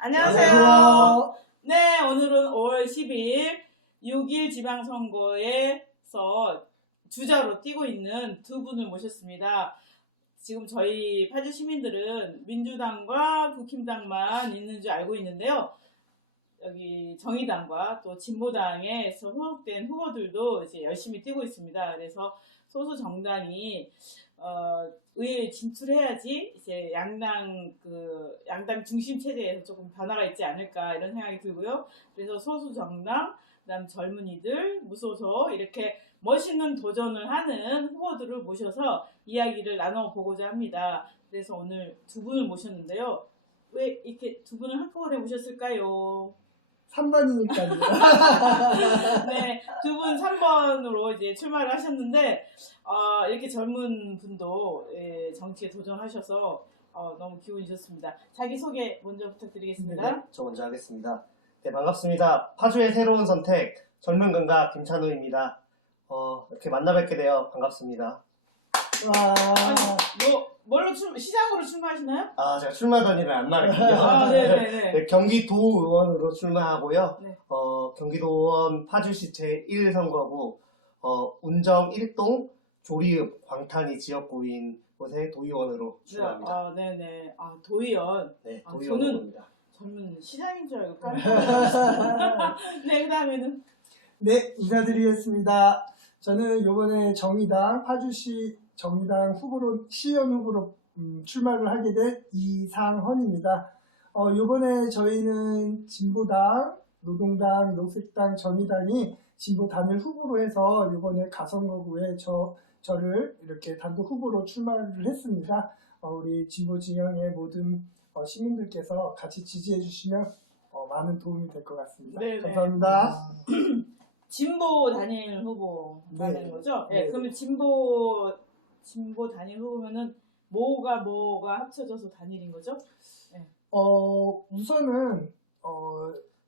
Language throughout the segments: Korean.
안녕하세요. 안녕하세요. 네, 오늘은 5월 10일 6.1 지방선거에서 주자로 뛰고 있는 두 분을 모셨습니다. 지금 저희 파주 시민들은 민주당과 국힘당만 있는 줄 알고 있는데요. 여기 정의당과 또 진보당에서 소속된 후보들도 이제 열심히 뛰고 있습니다. 그래서 소수 정당이 의회에 진출해야지 이제 양당 중심 체제에서 조금 변화가 있지 않을까 이런 생각이 들고요. 그래서 소수 정당, 그다음 젊은이들, 무소속 이렇게 멋있는 도전을 하는 후보들을 모셔서 이야기를 나눠보고자 합니다. 그래서 오늘 두 분을 모셨는데요. 왜 이렇게 두 분을 한꺼번에 모셨을까요? 3번이니까요. 네, 두 분 3번으로 이제 출마를 하셨는데, 이렇게 젊은 분도 정치에 도전하셔서 너무 기분이 좋습니다. 자기소개 먼저 부탁드리겠습니다. 네, 저 먼저 하겠습니다. 네, 반갑습니다. 파주의 새로운 선택, 젊은 건가 김찬우입니다. 이렇게 만나 뵙게 되어 반갑습니다. 와. 뭘로 시장으로 출마하시나요? 제가 출마 단위를 안 말했군요. 네네네. 네, 경기도 의원으로 출마하고요. 네. 경기도 의원 파주시 제1선거구, 운정 1동 조리읍 광탄이 지역구인 곳에 도의원으로 출마합니다. 네네. 도의원. 네, 저는 도의원입니다. 저는 시장인 줄 알고 깜짝 놀랐습니다. 네, 그 다음에는? 네, 인사드리겠습니다. 저는 이번에 정의당, 파주시 정의당 후보로, 시의원 후보로 출마를 하게 된 이상헌입니다. 이번에 저희는 진보당, 노동당, 녹색당, 정의당이 진보 단일 후보로 해서 이번에 가선거구에 저를 이렇게 단독 후보로 출마를 했습니다. 우리 진보 진영의 모든 시민들께서 같이 지지해 주시면 많은 도움이 될 것 같습니다. 네네. 감사합니다. 진보 단일 후보가 되는 거죠? 네. 네. 그러면 진보 단일 후보면은 뭐가 합쳐져서 단일인 거죠? 우선은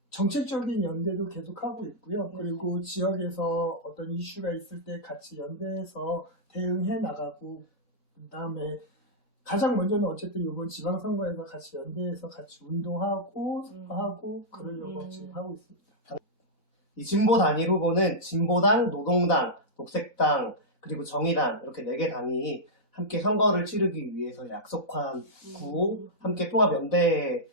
정책적인 연대도 계속하고 있고요. 그리고 지역에서 어떤 이슈가 있을 때 같이 연대해서 대응해 나가고, 그다음에 가장 먼저는 어쨌든 이번 지방선거에서 같이 연대해서 같이 운동하고 선거하고 그러려고 지금 하고 있습니다. 이 진보 단일 후보는 진보당, 노동당, 녹색당, 그리고 정의당 이렇게 4개 당이 함께 선거를 치르기 위해서 약속한 구호, 함께 통합 연대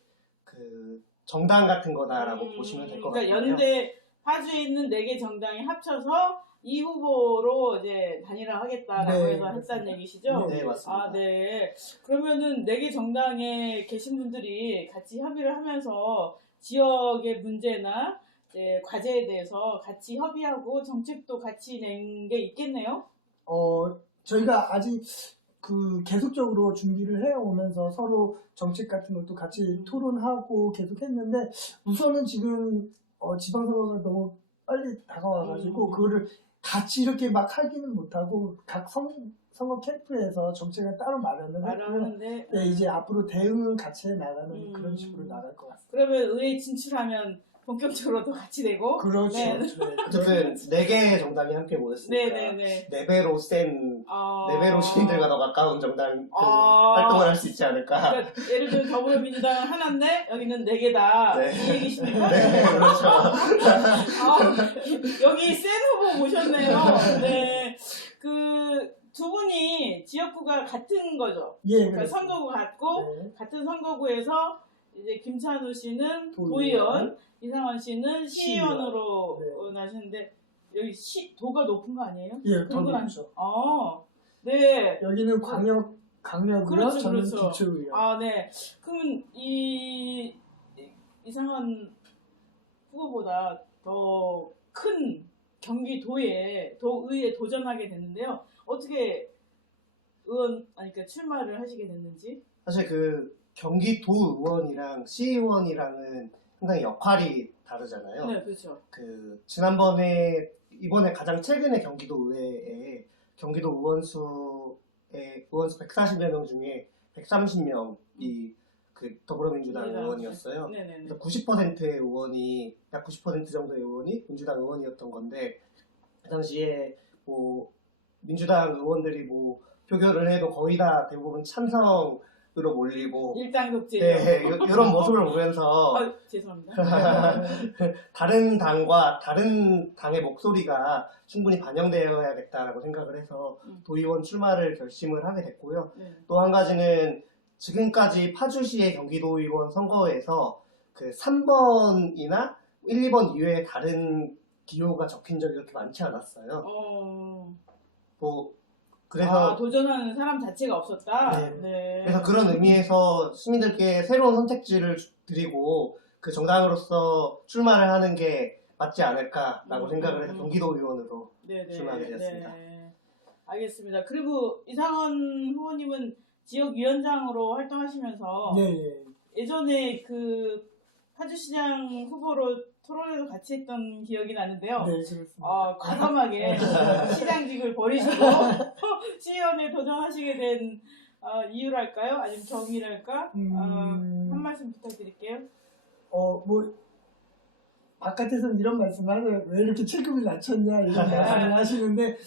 정당 같은 거다라고 보시면 될 것 같아요. 그러니까 연대 파주에 있는 4개 정당이 합쳐서 이 후보로 이제 단일화하겠다라고 네, 해서 했다는 얘기시죠? 네, 맞습니다. 네. 그러면은 4개 정당에 계신 분들이 같이 협의를 하면서 지역의 문제나 이제 과제에 대해서 같이 협의하고 정책도 같이 낸 게 있겠네요? 저희가 아직 계속적으로 준비를 해오면서 서로 정책 같은 것도 같이 토론하고 계속 했는데, 우선은 지금 지방선거가 너무 빨리 다가와가지고 그거를 같이 이렇게 막 하기는 못하고 각 선거 캠프에서 정책을 따로 마련을 했고요. 말하는데 네, 이제 앞으로 대응을 같이 해 나가는 그런 식으로 나갈 것 같습니다. 그러면 의회 진출하면 본격적으로도 같이 되고 그렇죠. 네. 어쨌든 4개의 정당이 함께 모였으니까 네네네. 4배로 센 4배로 시민들과 더 가까운 정당 활동을 할 수 있지 않을까. 그러니까 예를 들어 더불어민주당은 하나인데 여기는 4개다 네. 이 얘기십니까? 네, 그렇죠. 여기 센 후보 모셨네요. 네. 두 분이 지역구가 같은 거죠? 예, 그러니까 선거구 같고 네. 같은 선거구에서 이제 김찬우 씨는 도의원, 이상헌 씨는 시의원으로 나셨는데 여기 도가 높은 거 아니에요? 예, 더 그런 건 높죠. 네. 여기는 강력이요, 그렇죠, 저는 그렇죠. 기초의원. 네. 그러면 이상헌 후보보다 더 큰 경기도의회에 도전하게 됐는데요. 어떻게 그러니까 출마를 하시게 됐는지? 사실 경기도 의원이랑 시의원이랑은 상당히 역할이 다르잖아요. 네, 그렇죠. 이번에 가장 최근에 경기도 의회에 경기도 의원수 140여 명 중에 130명이 더불어민주당 의원이었어요. 네네. 그래서 90%의 의원이, 약 90% 정도의 의원이 민주당 의원이었던 건데, 그 당시에 민주당 의원들이 표결을 해도 거의 다 대부분 찬성을 쪽으로 몰리고 일당독재. 네, 이런 모습을 보면서 죄송합니다. 다른 당과 다른 당의 목소리가 충분히 반영되어야겠다라고 생각을 해서 도의원 출마를 결심을 하게 됐고요. 네. 또 한 가지는 지금까지 파주시의 경기도의원 선거에서 그 3번이나 1, 2번 이외에 다른 기호가 적힌 적이 그렇게 많지 않았어요. 뭐 그래서 도전하는 사람 자체가 없었다. 네. 네. 그래서 그런 의미에서 시민들께 새로운 선택지를 드리고 그 정당으로서 출마를 하는 게 맞지 않을까라고 생각을 해서 경기도의원으로 출마하게 되었습니다. 네. 알겠습니다. 그리고 이상원 후보님은 지역위원장으로 활동하시면서 네. 예전에 그 파주시장 후보로 토론회도 같이 했던 기억이 나는데요. 네, 그렇습니다. 과감하게 시장직을 버리시고 시의원에 도전하시게 된 이유랄까요? 아니면 경위랄까? 한 말씀 부탁드릴게요. 뭐 바깥에서는 이런 말씀을 하면 왜 이렇게 체급을 낮췄냐 이런 말씀을 하시는데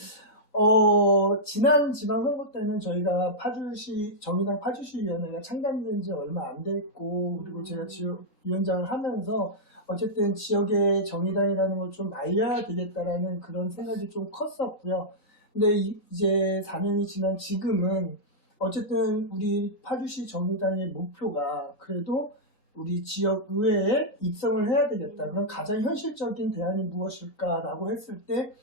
지난 지방선거 때는 저희가 정의당 파주시위원회가 창단된 지 얼마 안 됐고 그리고 제가 지역위원장을 하면서 어쨌든 지역의 정의당이라는 걸 좀 알려야 되겠다라는 그런 생각이 좀 컸었고요. 근데 이제 4년이 지난 지금은 어쨌든 우리 파주시 정의당의 목표가 그래도 우리 지역 의회에 입성을 해야 되겠다. 그럼 가장 현실적인 대안이 무엇일까라고 했을 때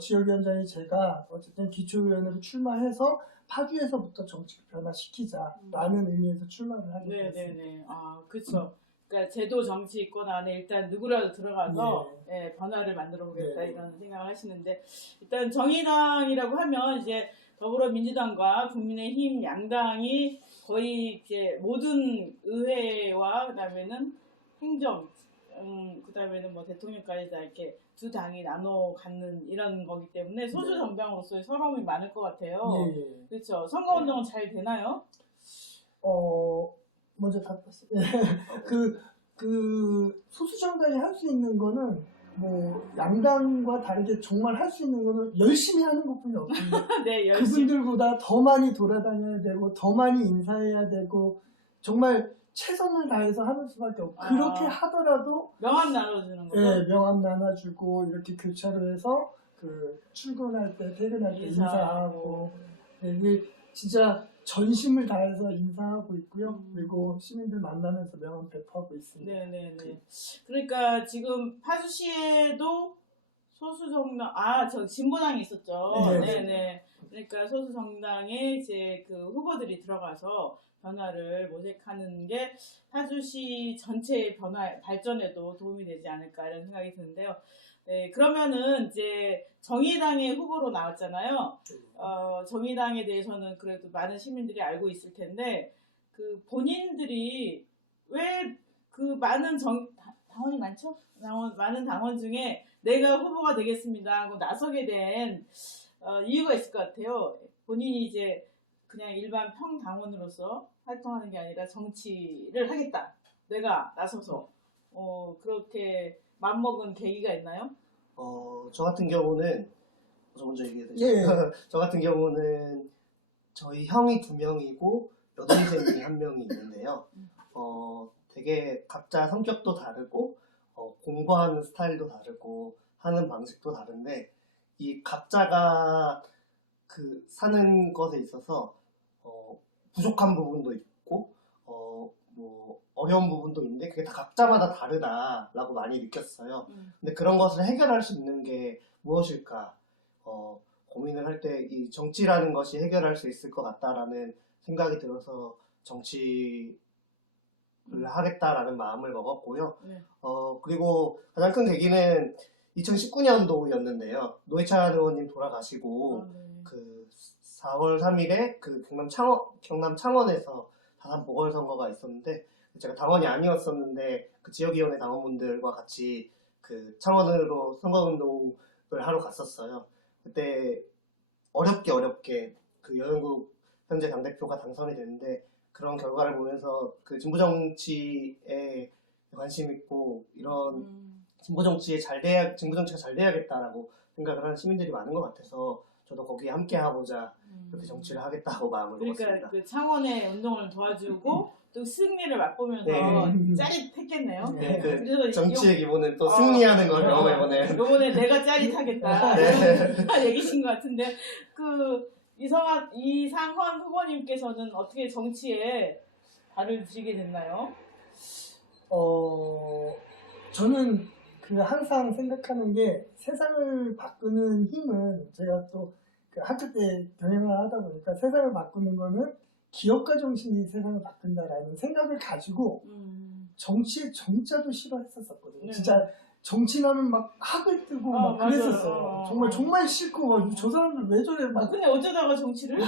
지역위원장이 제가 어쨌든 기초위원으로 출마해서 파주에서부터 정치를 변화시키자라는 의미에서 출마를 하게 됐습니다. 네네네. 그렇죠. 그러니까 제도 정치권 안에 일단 누구라도 들어가서 변화를 만들어 보겠다 이런 생각을 하시는데 일단 정의당이라고 하면 이제 더불어민주당과 국민의힘 양당이 거의 이제 모든 의회와 그다음에는 행정 그다음에는 뭐 대통령까지 다 이렇게 두 당이 나눠 갖는 이런 거기 때문에 소수 정당으로서의 서러움이 많을 것 같아요. 그렇죠. 선거운동은 잘 되나요? 먼저 답했어요. 그 소수 정당이 할 수 있는 거는 뭐 양당과 다르게 정말 할 수 있는 거는 열심히 하는 것뿐이 없습니다. 네, 열심히. 그분들보다 더 많이 돌아다녀야 되고 더 많이 인사해야 되고 정말 최선을 다해서 하는 수밖에 없고 그렇게 하더라도 명함 나눠주는 거죠? 네, 명함 나눠주고 이렇게 교차로 해서 그 출근할 때 퇴근할 때 인사하고 이게 진짜 전심을 다해서 인사하고 있고요. 그리고 시민들 만나면서 명함 배포하고 있습니다. 네네네. 그러니까 지금 파주시에도 소수 정당, 저 진보당이 있었죠. 네네. 그러니까 소수 정당에 이제 그 후보들이 들어가서 변화를 모색하는 게 파주시 전체의 발전에도 도움이 되지 않을까 이런 생각이 드는데요. 네, 그러면은 이제 정의당의 후보로 나왔잖아요. 정의당에 대해서는 그래도 많은 시민들이 알고 있을 텐데 그 본인들이 왜 그 많은 당원이 많죠? 많은 당원 중에 내가 후보가 되겠습니다 하고 나서게 된 이유가 있을 것 같아요. 본인이 이제 그냥 일반 평당원으로서 활동하는 게 아니라 정치를 하겠다. 내가 나서서 그렇게 맘먹은 계기가 있나요? 저 같은 경우는 먼저 얘기해도 되죠? 저 같은 경우는 저희 형이 2명이고 여동생이 1명이 있는데요. 되게 각자 성격도 다르고 공부하는 스타일도 다르고 하는 방식도 다른데 이 각자가 그 사는 것에 있어서 부족한 부분도 있고 뭐 어려운 부분도 있는데 그게 다 각자마다 다르다라고 많이 느꼈어요. 근데 그런 것을 해결할 수 있는 게 무엇일까 고민을 할 때 이 정치라는 것이 해결할 수 있을 것 같다라는 생각이 들어서 정치를 하겠다라는 마음을 먹었고요. 그리고 가장 큰 계기는 2019년도였는데요. 노회찬 의원님 돌아가시고 그 4월 3일에 그 경남 창원에서 다산 보궐선거가 있었는데 제가 당원이 아니었었는데 그 지역위원회 당원분들과 같이 그 창원으로 선거운동을 하러 갔었어요. 그때 어렵게 그 여영국 현재 당대표가 당선이 됐는데 그런 결과를 보면서 그 진보 정치에 관심 있고 이런 진보 정치가 잘 돼야겠다라고 생각을 하는 시민들이 많은 것 같아서 저도 거기에 함께 하고자 이렇게 정치를 하겠다고 마음을 그러니까 먹었습니다. 그 창원의 운동을 도와주고 또 승리를 맛보면서 네. 짜릿했겠네요. 네, 그 그래서 정치의 기본은 또 승리하는 걸 경험해보는. 요번에 내가 짜릿하겠다 네. 이런 얘기신 것 같은데 그 이상헌 후보님께서는 어떻게 정치에 발을 들이게 됐나요? 저는 그 항상 생각하는 게 세상을 바꾸는 힘은 제가 또 그 학교 때 경영을 하다 보니까 세상을 바꾸는 거는 기업가 정신이 세상을 바꾼다라는 생각을 가지고 정치의 정자도 싫어했었거든요. 네. 진짜 정치나면 막 학을 뜨고 막 맞아요. 그랬었어요. 정말 싫고 저 사람들 왜 저래 막 근데 어쩌다가 정치를?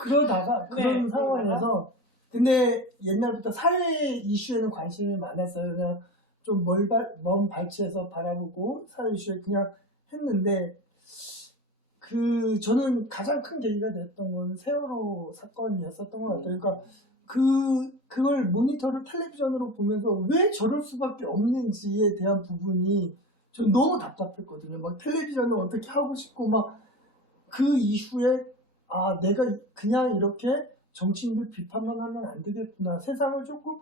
그러다가 네, 그런 상황에서 근데 옛날부터 사회 이슈에는 관심이 많았어요. 그냥 좀 먼 발치에서 바라보고 사회 이슈에 그냥 했는데 저는 가장 큰 계기가 됐던 건 세월호 사건이었었던 것 같아요. 그러니까 그걸 모니터를 텔레비전으로 보면서 왜 저럴 수밖에 없는지에 대한 부분이 전 너무 답답했거든요. 막 텔레비전을 어떻게 하고 싶고 막 그 이후에 내가 그냥 이렇게 정치인들 비판만 하면 안 되겠구나. 세상을 조금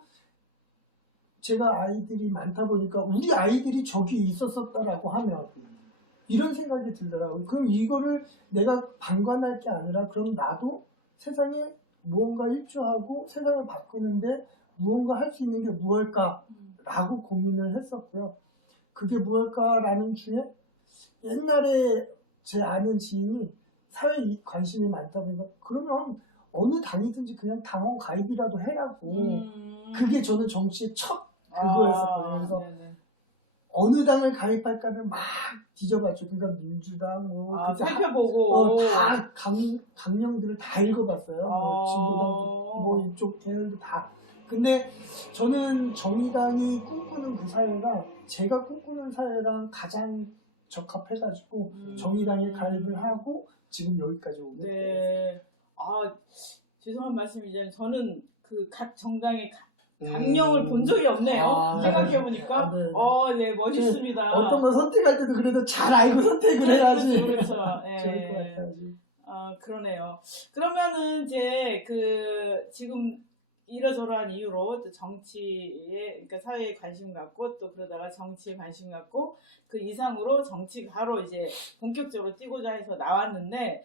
제가 아이들이 많다 보니까 우리 아이들이 저기 있었었다라고 하면 이런 생각이 들더라고요. 그럼 이거를 내가 방관할 게 아니라 그럼 나도 세상에 무언가 일조하고 세상을 바꾸는데 무언가 할 수 있는 게 무엇일까라고 고민을 했었고요. 그게 무엇일까라는 중에 옛날에 제 아는 지인이 사회에 관심이 많다 보니까 그러면 어느 당이든지 그냥 당원 가입이라도 해라고 그게 저는 정치의 첫 그거였었거든요. 그래서 네네. 어느 당을 가입할까를 막 뒤져봤죠. 그러니까 민주당 그때 살펴보고 다 강령들을 다 읽어봤어요. 진보당 이쪽 계열도 다. 근데 저는 정의당이 꿈꾸는 그 사회가 제가 꿈꾸는 사회랑 가장 적합해가지고 정의당에 가입을 하고 지금 여기까지 오게 됐어요. 네. 죄송한 말씀이지만 저는 그 각 정당의 강령을 본 적이 없네요. 생각해보니까. 네, 멋있습니다. 어떤 걸 선택할 때도 그래도 잘 알고 선택을 해야지. 그렇죠. 좋을 것 같아요. 그러네요. 그러면은 이제 지금 이러저러한 이유로 또 정치에, 그러니까 사회에 관심 갖고 또 그러다가 정치에 관심 갖고 그 이상으로 정치가로 이제 본격적으로 뛰고자 해서 나왔는데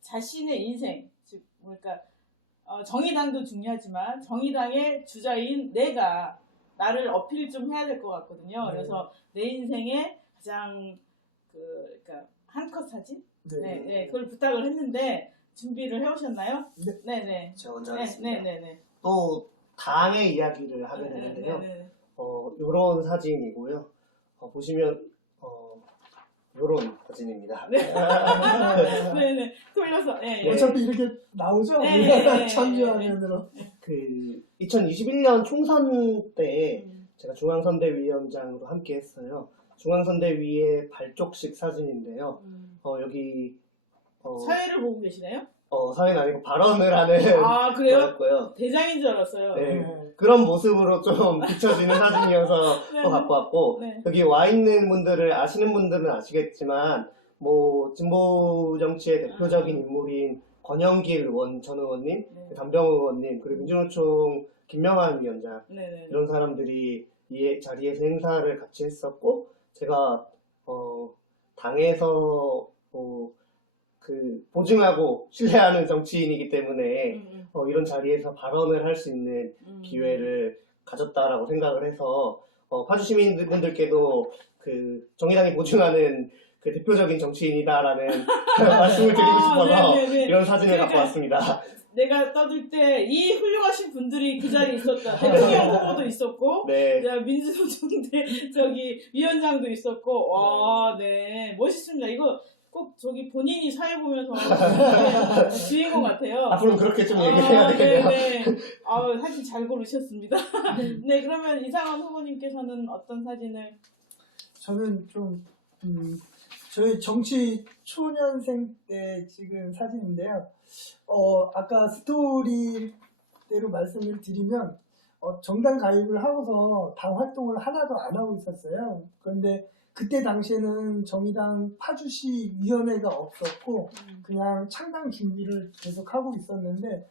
자신의 인생, 즉, 그러니까 정의당도 중요하지만 정의당의 주자인 내가 나를 어필 좀 해야 될 것 같거든요. 네. 그래서 내 인생의 가장 그러니까 한 컷 사진, 그걸 부탁을 했는데 준비를 해오셨나요? 네. 제가 먼저 하겠습니다. 네. 또 당의 이야기를 하게 되는데요. 요런 사진이고요. 보시면 요런 사진입니다. 네. 돌려서. 어차피 이렇게 나오죠? 네. 참여화면으로. 2021년 총선 때 제가 중앙선대위원장으로 함께 했어요. 중앙선대위의 발족식 사진인데요. 여기 사회를 보고 계시나요? 사회는 아니고 발언을 하는 그래요? 거였고요. 대장인 줄 알았어요. 네. 그런 모습으로 좀 비춰지는 사진이어서 또 갖고 왔고 여기 와 있는 분들을 아시는 분들은 아시겠지만 진보 정치의 대표적인 인물인 권영길 전 의원님, 담병 의원님, 그리고 민주노총 김명환 위원장 이런 사람들이 이 자리에서 행사를 같이 했었고 제가 당에서 보증하고 신뢰하는 정치인이기 때문에 이런 자리에서 발언을 할 수 있는 기회를 가졌다라고 생각을 해서 파주 시민분들께도 정의당이 보증하는 대표적인 정치인이다라는 말씀을 드리고 싶어서 이런 사진을 갖고 왔습니다. 내가 떠들 때 이 훌륭하신 분들이 그 자리에 있었다. 대통령 후보도 있었고, 민주노총 위원장도 있었고, 네, 멋있습니다. 이거 꼭 본인이 사회 보면서 주인공 같아요. 앞으로 그렇게 좀 얘기해야 되겠네요. 네. 사진 잘 고르셨습니다. 네, 그러면 이상헌 후보님께서는 어떤 사진을? 저는 좀 저희 정치 초년생 때 찍은 사진인데요. 아까 스토리대로 말씀을 드리면 정당 가입을 하고서 당 활동을 하나도 안 하고 있었어요. 그런데 그때 당시에는 정의당 파주시 위원회가 없었고 그냥 창당 준비를 계속 하고 있었는데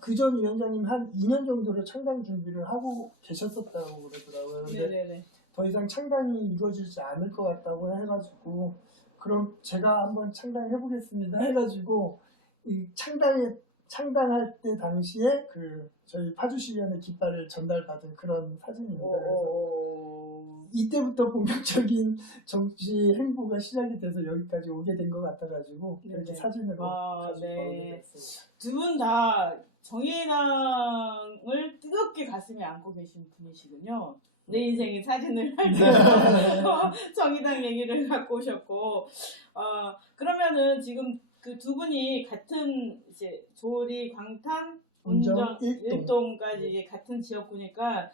그 전 위원장님 한 2년 정도를 창당 준비를 하고 계셨었다고 그러더라고요. 근데 네네네. 더 이상 창당이 이루어지지 않을 것 같다고 해가지고 그럼 제가 한번 창당해 보겠습니다 해가지고 이 창당할 때 당시에 그 저희 파주시위원회 깃발을 전달받은 그런 사진입니다. 그래서 이때부터 본격적인 정치 행보가 시작이 돼서 여기까지 오게 된 것 같아가지고 이렇게 네네. 사진으로 가지고 네. 오게 됐습니다. 두 분 다 정의당을 뜨겁게 가슴에 안고 계신 분이시군요. 내 인생의 사진을 하면서 정의당 얘기를 갖고 오셨고, 그러면은 지금 그 두 분이 같은 이제 조리, 광탄, 운정, 일동까지 이제 같은 지역구니까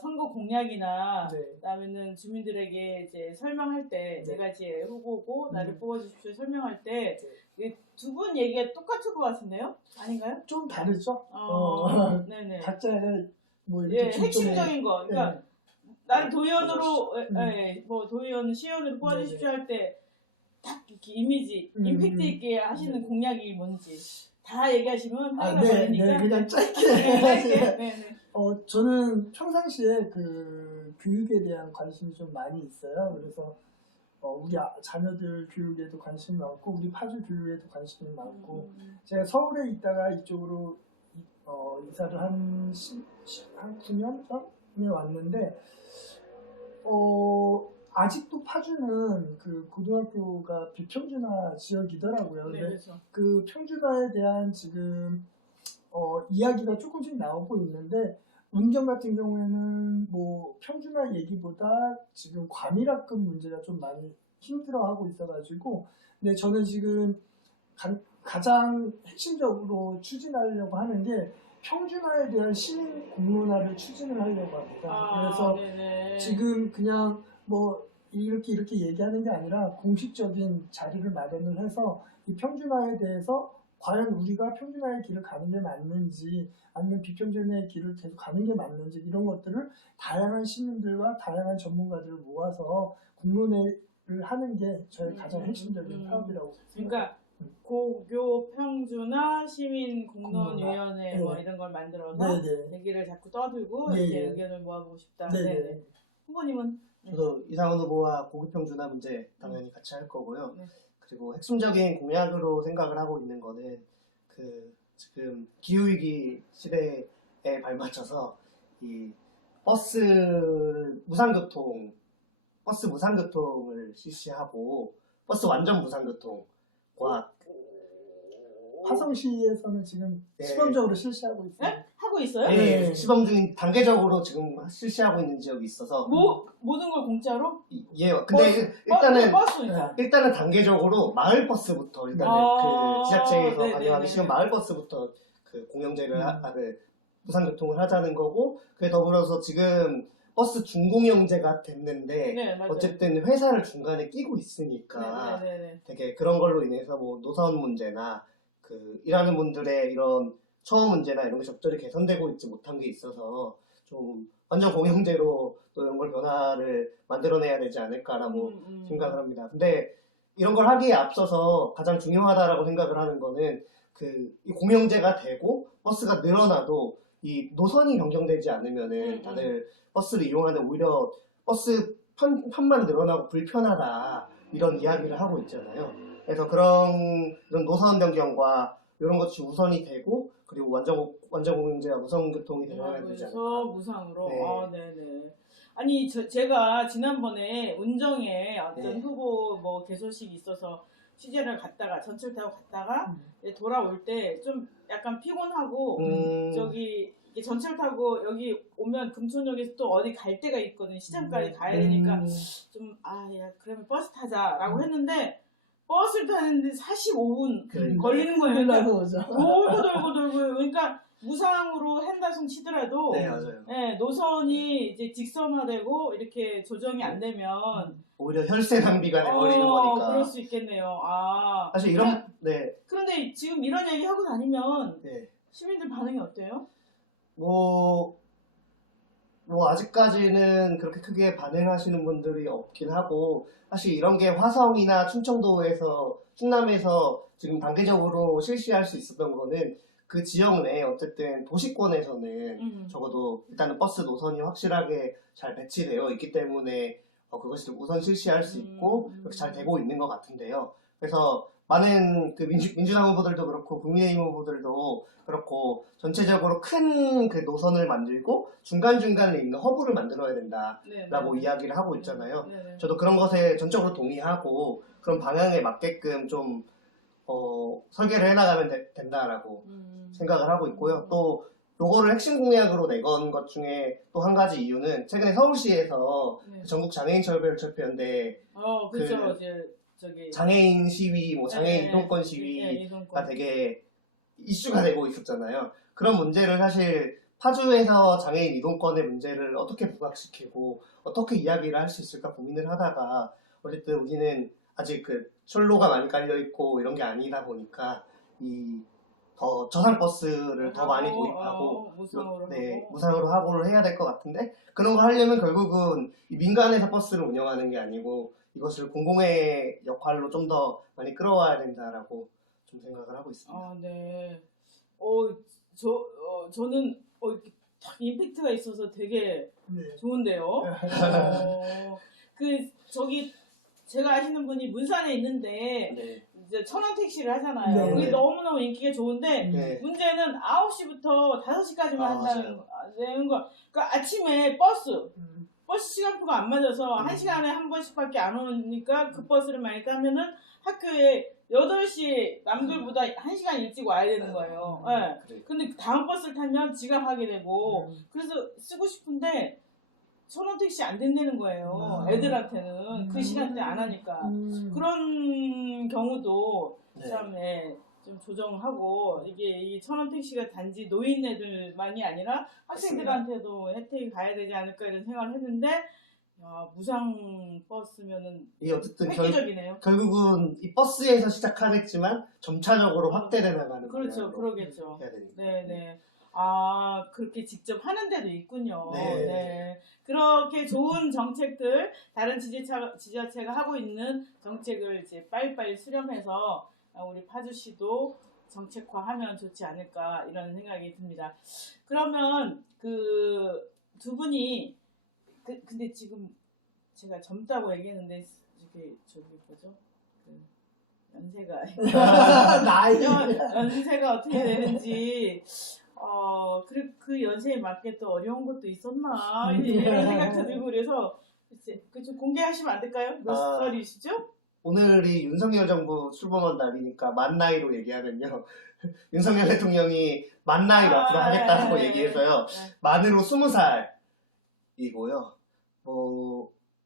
선거 공약이나 네. 그다음에는 주민들에게 이제 설명할 때 네. 내가 이제 후보고 나를 음. 뽑아주십시오 설명할 때 네. 두 분 얘기가 똑같을 것 같은데요? 아닌가요? 좀 다르죠? 네네. 각자의 뭐 예, 이렇게 핵심적인 거. 그러니까 난 도의원으로, 음. 뭐 도의원, 시의원으로 뽑아주십시오 할 때 딱 이렇게 이미지, 임팩트 있게 하시는 공약이 뭔지 다 얘기하시면 하나가 걸리니까. 네, 그냥 짧게. 네네. 저는 평상시에 그 교육에 대한 관심이 좀 많이 있어요. 그래서 우리 자녀들 교육에도 관심이 많고 우리 파주 교육에도 관심이 많고 제가 서울에 있다가 이쪽으로 이사를 한 9년 전에 왔는데 아직도 파주는 그 고등학교가 비평준화 지역이더라고요. 네, 근데 그렇죠. 그 평준화에 대한 지금 이야기가 조금씩 나오고 있는데 운정 같은 경우에는 뭐 평준화 얘기보다 지금 과밀학급 문제가 좀 많이 힘들어하고 있어가지고 근데 저는 지금 가장 핵심적으로 추진하려고 하는 게 평준화에 대한 시민 공론화를 추진을 하려고 합니다. 그래서 네네. 지금 그냥 뭐 이렇게 얘기하는 게 아니라 공식적인 자리를 마련을 해서 이 평준화에 대해서 과연 우리가 평준화의 길을 가는 게 맞는지 아니면 비평준화의 길을 계속 가는 게 맞는지 이런 것들을 다양한 시민들과 다양한 전문가들을 모아서 공론회를 하는 게 저의 가장 핵심적인 사업이라고 생각합니다. 그러니까 고교 평준화 시민 공론위원회 뭐 네. 이런 걸 만들어서 네네. 얘기를 자꾸 떠들고 네, 이렇게 네. 의견을 모아보고 싶다. 네네. 네네. 후보님은 저도 이상원 후보와 고교평준화 문제 당연히 같이 할 거고요. 네. 그리고 핵심적인 공약으로 생각을 하고 있는 거는 그 지금 기후위기 시대에 발맞춰서 이 버스 무상교통을 실시하고 버스 완전 무상교통과 화성시에서는 지금 네. 시범적으로 실시하고 있어요. 네? 하고 있어요? 네. 시범 중인 단계적으로 지금 실시하고 있는 지역이 있어서 모든 걸 공짜로? 예. 근데 버스니까. 일단은 단계적으로 마을 버스부터 일단은 그 지자체에서 관여하기 쉬운 마을 버스부터 그 공영제를 무상교통을 하자는 거고 그에 더불어서 지금 버스 준공영제가 됐는데 네, 맞아요. 어쨌든 회사를 중간에 끼고 있으니까 네네네. 되게 그런 걸로 인해서 뭐 노사원 문제나 그 일하는 분들의 이런 처우 문제나 이런 게 적절히 개선되고 있지 못한 게 있어서 좀 완전 공영제로 또 이런 걸 변화를 만들어내야 되지 않을까라고 생각을 합니다. 근데 이런 걸 하기에 앞서서 가장 중요하다라고 생각을 하는 거는 이 공영제가 되고 버스가 늘어나도 이 노선이 변경되지 않으면은 다들 버스를 이용하는데 오히려 버스 편만 늘어나고 불편하다 이런 이야기를 하고 있잖아요. 그래서 그런 노선 변경과 이런 것이 우선이 되고 그리고 완전 공영제와 무상교통이 되어야 되지 않을까. 그래서 무상으로. 네. 네네. 아니 제가 지난번에 운정에 어떤 네. 후보 뭐 개소식이 있어서 취재를 갔다가 전철 타고 갔다가 이제 돌아올 때 좀 약간 피곤하고 저기 이게 전철 타고 여기 오면 금천역에서 또 어디 갈 데가 있거든요. 시장까지 가야 되니까 좀 야 그러면 버스 타자라고 했는데 버스를 타는데 45분 걸리는 거예요. 그러니까 돌고 그러니까 무상으로 한다손 치더라도 네, 맞아요. 네, 노선이 이제 직선화되고 이렇게 조정이 안 되면 오히려 혈세 낭비가 돼버리는 거니까. 그럴 수 있겠네요. 사실 이런 그런데 지금 이런 얘기 하고 다니면 네. 시민들 반응이 어때요? 뭐 뭐 아직까지는 그렇게 크게 반응하시는 분들이 없긴 하고 사실 이런 게 화성이나 충청도에서 충남에서 지금 단계적으로 실시할 수 있었던 거는 그 지역 내에 어쨌든 도시권에서는 적어도 일단은 버스 노선이 확실하게 잘 배치되어 있기 때문에 그것이 우선 실시할 수 있고 그렇게 잘 되고 있는 것 같은데요. 그래서 많은 그 민주당 후보들도 그렇고 국민의힘 후보들도 그렇고 전체적으로 큰 그 노선을 만들고 중간중간에 있는 허브를 만들어야 된다라고 이야기를 하고 있잖아요. 저도 그런 것에 전적으로 동의하고 그런 방향에 맞게끔 좀 설계를 해나가면 된다라고 생각을 하고 있고요. 또 요거를 핵심 공약으로 내건 것 중에 또 한 가지 이유는 최근에 서울시에서 전국 장애인 철벽연대 그렇죠. 이제 저기 장애인 시위, 뭐 장애인 이동권 시위가 되게 이슈가 되고 있었잖아요. 그런 문제를 사실 파주에서 장애인 이동권의 문제를 어떻게 부각시키고 어떻게 이야기를 할 수 있을까 고민을 하다가 어쨌든 우리는 아직 그 철로가 많이 깔려 있고 이런 게 아니다 보니까 이 더 저상 버스를 더 많이 도입하고 무상으로 하고를 해야 될 것 같은데 그런 거 하려면 결국은 이 민간에서 버스를 운영하는 게 아니고 이것을 공공의 역할로 좀 더 많이 끌어와야 된다라고 좀 생각을 하고 있습니다. 아, 네. 저는 이렇게 딱 임팩트가 있어서 되게 좋은데요. 제가 아시는 분이 문산에 있는데 이제 천원 택시를 하잖아요. 그게 너무너무 인기가 좋은데 문제는 9시부터 5시까지만 한다는 거. 그러니까 아침에 버스 시간표가 안 맞아서 1시간에 한 번씩밖에 안 오니까 그 버스를 많이 타면은 학교에 8시 남들보다 1시간 일찍 와야 되는 거예요. 근데 다음 버스를 타면 지각하게 되고 그래서 쓰고 싶은데 천원 택시 안 된다는 거예요. 애들한테는 그 시간대 안 하니까. 그런 경우도 참 좀 조정하고 이 천원 택시가 단지 노인 애들만이 아니라 학생들한테도 혜택이 가야 되지 않을까 이런 생각을 했는데 무상 버스면은 어쨌든 획기적이네요. 결국은 이 버스에서 시작하겠지만 점차적으로 확대돼 나가는 그렇죠, 그러겠죠. 해야 되니까. 네네. 그렇게 직접 하는 데도 있군요. 네. 그렇게 좋은 정책들, 다른 지자체가 하고 있는 정책을 이제 빨리빨리 수렴해서 우리 파주시도 정책화하면 좋지 않을까 이런 생각이 듭니다. 그러면 그 두 분이 근데 지금 제가 젊다고 얘기했는데 저기 뭐죠? 연세가 연세가 어떻게 되는지 그 연세에 맞게 또 어려운 것도 있었나 이런 생각도 들고 그래서 좀 공개하시면 안 될까요? 몇 살이시죠? 오늘이 윤석열 정부 출범한 날이니까 만 나이로 얘기하면요. 윤석열 대통령이 만 나이로 앞으로 하겠다고 얘기해서요. 만으로 20살이고요.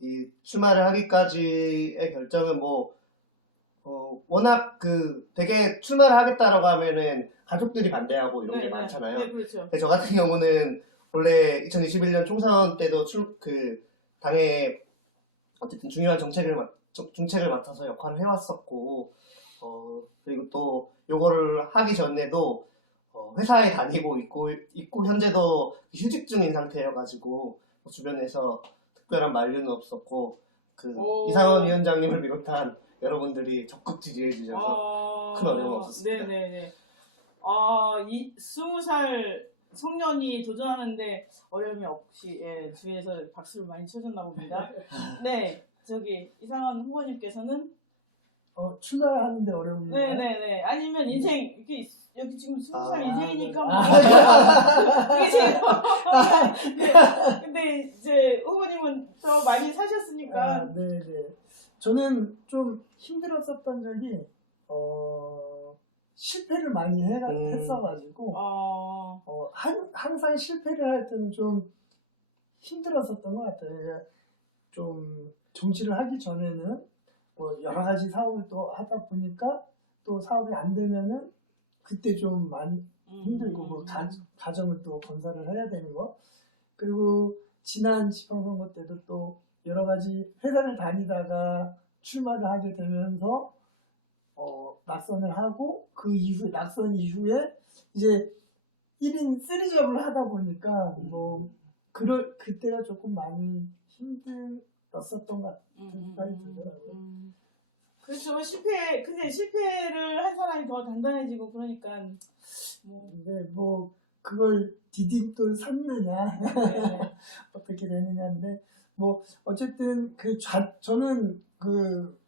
이 출마를 하기까지의 결정은 워낙 되게 출마를 하겠다라고 하면은 가족들이 반대하고 이런 게 많잖아요. 네, 그렇죠. 근데 저 같은 경우는 원래 2021년 총선 때도 당의 어쨌든 중요한 정책을 맡아서 역할을 해왔었고, 그리고 또 요거를 하기 전에도 회사에 다니고 있고 현재도 휴직 중인 상태여가지고 주변에서 특별한 만류는 없었고 이상원 위원장님을 비롯한 여러분들이 적극 지지해 주셔서 큰 어려움은 없었습니다. 네네네. 20살 청년이 도전하는데 어려움이 없이 주위에서 박수를 많이 쳐줬나 봅니다. 네, 이상원 후보님께서는 출마를 하는데 어려움이 네네네. 아니면 인생 여기 지금 20살 인생이니까 그게 제일 근데 이제 후보님은 더 많이 사셨으니까. 네네. 저는 좀 힘들었었던 적이 실패를 많이 했어가지고 항상 실패를 할 때는 좀 힘들었었던 것 같아요. 그러니까 좀 정치를 하기 전에는 여러 가지 사업을 또 하다 보니까 또 사업이 안 되면은 그때 좀 많이 힘들고 가정을 또 건설을 해야 되는 거. 그리고 지난 지방선거 때도 또 여러 가지 회사를 다니다가 출마를 하게 되면서 낙선을 하고 그 이후 낙선 이후에 이제 1인 3잡을 하다 보니까 그때가 조금 많이 힘들었었던 것 같은 생각이 들더라고요. 그렇죠. 근데 실패를 한 사람이 더 단단해지고 그러니까 뭐 근데 뭐 그걸 디딤돌 삼느냐 네. 어떻게 되느냐인데 뭐 어쨌든 저는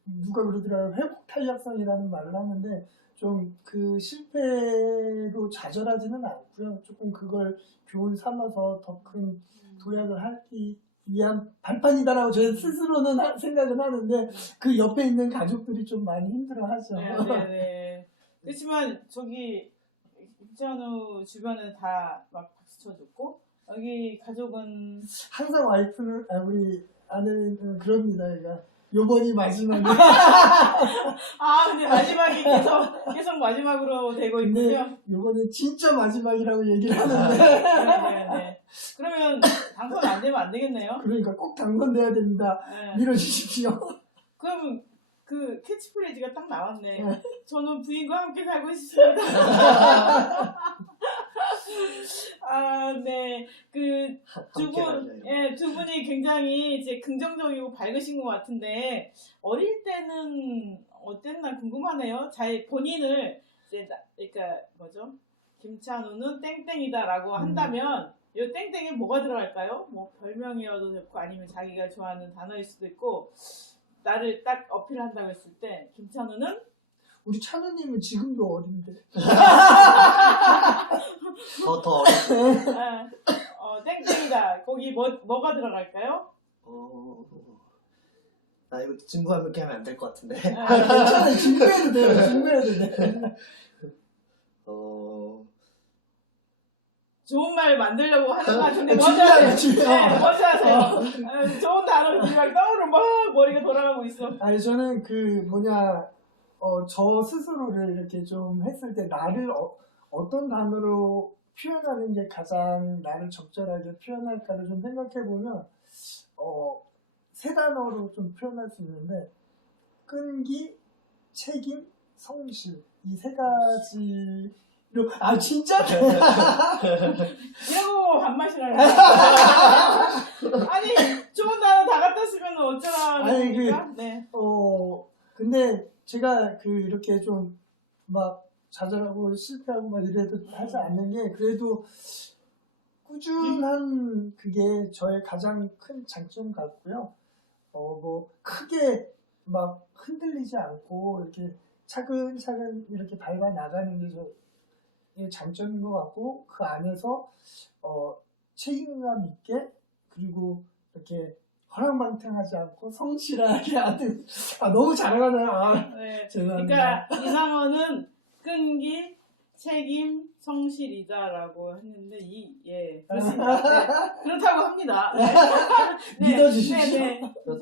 누가 그러더라고요. 회복 탄력성이라는 말을 하는데 좀 그 실패로 좌절하지는 않고요. 조금 그걸 교훈 삼아서 더 큰 도약을 하기 위한 발판이다라고 제 스스로는 생각은 하는데 그 옆에 있는 가족들이 좀 많이 힘들어하죠. 네네네. 그렇지만 저기 김찬우 주변은 다 막 박수 쳐줬고 여기 가족은 항상 와이프는 우리 아내는 그럽니다. 그러니까 요번이 마지막이야. 근데 마지막이 계속 마지막으로 되고 근데 있군요. 요번은 진짜 마지막이라고 얘기를 하는데 네네네. 그러면 당선 안 되면 안 되겠네요. 그러니까 꼭 당선돼야 됩니다. 네. 밀어주십시오. 그럼 그 캐치프레이즈가 딱 나왔네. 네. 저는 부인과 함께 살고 있습니다. 네. 그 두 분이 굉장히 이제 긍정적이고 밝으신 것 같은데 어릴 때는 어땠나 궁금하네요. 본인을 이제 그러니까 뭐죠? 김찬우는 땡땡이다라고 한다면 이 땡땡에 뭐가 들어갈까요? 뭐 별명이어도 좋고 아니면 자기가 좋아하는 단어일 수도 있고 나를 딱 어필한다고 했을 때 김찬우는 우리 찬우님은 지금도 어린데. 더 땡땡이다. 거기 뭐가 들어갈까요? 나 이거 진부하면 이렇게 하면 안 될 것 같은데. 괜찮아요. 준비해도 돼요. 준비해도 돼. 좋은 말 만들려고 하는 것 같은데 준비하세요. 먼저 하세요. 좋은 단어들이 막 떠오르면 막 머리가 돌아가고 있어. 아니 저는 저 스스로를 이렇게 좀 했을 때 나를 어떤 단어로 표현하는 게 가장 나를 적절하게 표현할까를 좀 생각해 보면 세 단어로 좀 표현할 수 있는데 끈기, 책임, 성실 이 세 가지로 진짜 이러고 반맛이라는 아니 좋은 단어 다 갖다 쓰면 어쩌라는 아니, 겁니까? 네. 근데 제가 이렇게 좀 막 좌절하고 실패하고 막 이래도 하지 않는 게 그래도 꾸준한 그게 저의 가장 큰 장점 같고요. 뭐 크게 막 흔들리지 않고 이렇게 차근차근 이렇게 밟아 나가는 게 저의 장점인 것 같고 그 안에서 책임감 있게 그리고 이렇게 허랑방탕하지 않고 성실하게 하는 너무 잘하잖아요. 네. 죄송합니다. 그러니까 이상어는 끈기, 책임, 성실이다라고 했는데 그렇습니다. 네. 그렇다고 합니다. 네. 믿어주십시오. 네.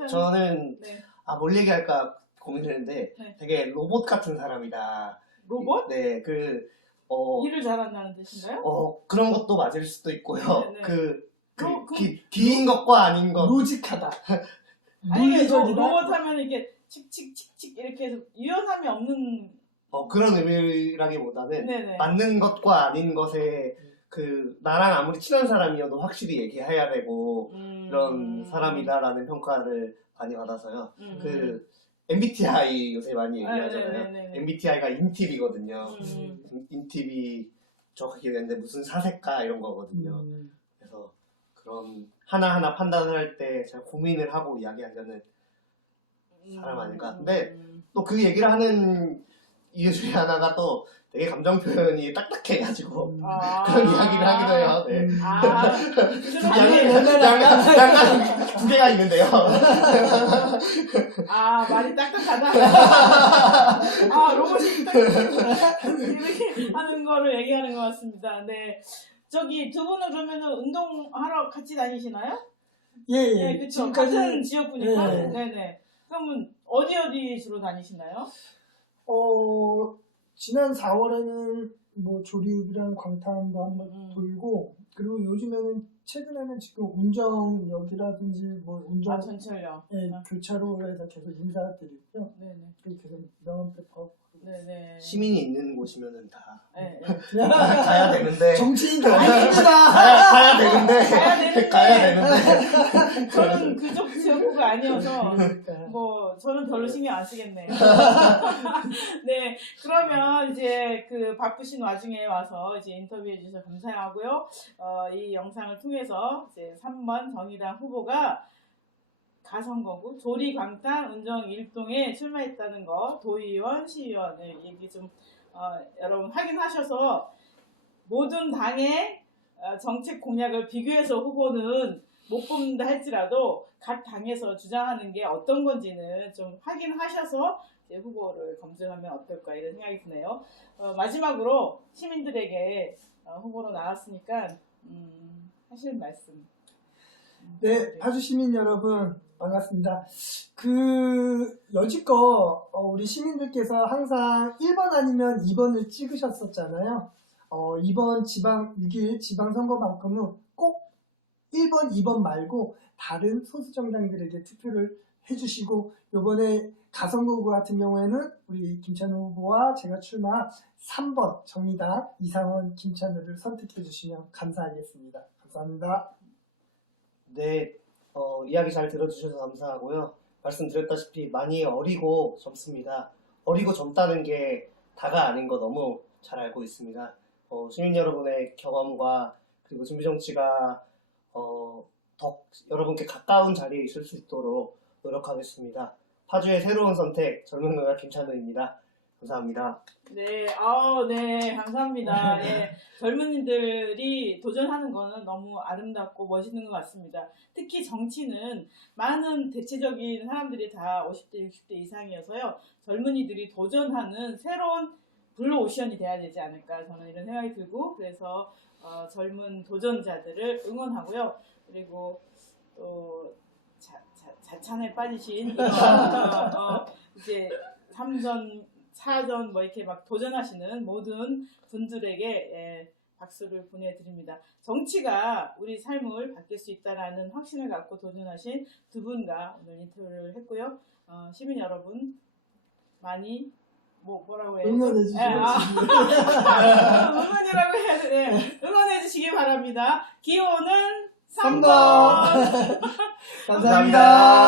저는 네. 뭘 얘기할까 고민했는데 네. 되게 로봇 같은 사람이다. 로봇? 네, 일을 잘한다는 뜻인가요? 그런 것도 맞을 수도 있고요. 네, 네. 기인 것과 아닌 것. 로직하다. 아니 논리적이다. 로봇 하면 이렇게 칙칙칙칙 이렇게 해서 유연함이 없는 그런 의미라기보다는 네네. 맞는 것과 아닌 것에 나랑 아무리 친한 사람이어도 확실히 얘기해야 되고 그런 사람이다라는 평가를 많이 받아서요. MBTI 요새 많이 얘기하잖아요. 네네네네. MBTI가 인팁이거든요. 음. 인팁이 정확히 기억했는데 무슨 사색가 이런 거거든요. 그래서 그런 하나하나 판단을 할 때 잘 고민을 하고 이야기하려는 사람 아닌가. 근데 또 그 얘기를 하는 이유 중에 하나가 또 되게 감정 표현이 딱딱해가지고 그런 이야기를 하기도 해요. 네. 양가 두 개가 있는데요. 말이 딱딱하다. 로봇이 이렇게 하는 거를 얘기하는 것 같습니다. 네. 저기 두 분은 그러면은 운동하러 같이 다니시나요? 예. 네, 그렇죠. 같은 지역구니까. 네네. 그러면 어디 주로 다니시나요? 지난 4월에는 뭐 조리읍이랑 광탄도 한번 돌고 그리고 최근에는 지금 운정역이라든지 뭐 전철역. 교차로에서 계속 인사드리고요. 네네. 그리고 계속 명함 배포하고 네네. 시민이 있는 곳이면은 다 네. 가야 되는데 정치인도 아닙니다. 가야 되는데 가야 되는데. 가야 되는데 저는 그쪽 지역구가 아니어서 그러니까요. 뭐 저는 별로 신경 안 쓰겠네요. 네, 그러면 이제 그 바쁘신 와중에 와서 이제 인터뷰해 주셔서 감사하고요. 이 영상을 통해서 이제 3번 정의당 후보가 가성거구 조리광탄 운정 1동에 출마했다는 거 도의원, 시의원 얘기 좀 여러분 확인하셔서 모든 당의 정책 공약을 비교해서 후보는 못 뽑는다 할지라도 각 당에서 주장하는 게 어떤 건지는 좀 확인하셔서 이제 후보를 검증하면 어떨까 이런 생각이 드네요. 마지막으로 시민들에게 후보로 나왔으니까 하실 말씀. 네, 파주 시민 여러분 반갑습니다. 여지껏 우리 시민들께서 항상 1번 아니면 2번을 찍으셨었잖아요. 이번 6.1 지방선거만큼은 꼭 1번, 2번 말고 다른 소수 정당들에게 투표를 해주시고 이번에 가선거구 같은 경우에는 우리 김찬우 후보와 제가 출마한 3번 정의당 이상원 김찬우를 선택해 주시면 감사하겠습니다. 감사합니다. 네, 이야기 잘 들어주셔서 감사하고요. 말씀드렸다시피 많이 어리고 젊습니다. 어리고 젊다는 게 다가 아닌 거 너무 잘 알고 있습니다. 시민 여러분의 경험과 그리고 준비정치가 더 여러분께 가까운 자리에 있을 수 있도록 노력하겠습니다. 파주의 새로운 선택 젊은 노약 김찬우입니다. 감사합니다. 네, 네, 감사합니다. 예, 젊은이들이 도전하는 거는 너무 아름답고 멋있는 것 같습니다. 특히 정치는 많은 대체적인 사람들이 다 50대, 60대 이상이어서요. 젊은이들이 도전하는 새로운 블루오션이 돼야 되지 않을까 저는 이런 생각이 들고 그래서 젊은 도전자들을 응원하고요. 그리고 또 자찬에 빠지신 이런 이제 3전 4전 뭐 이렇게 막 도전하시는 모든 분들에게 박수를 보내드립니다. 정치가 우리 삶을 바뀔 수 있다는 확신을 갖고 도전하신 두 분과 오늘 인터뷰를 했고요. 시민 여러분 많이 뭐라고 해야 되지? 응원해 주시고 응원이라고 해야 돼. 응원해 주시기 바랍니다. 기호는 3번. 감사합니다.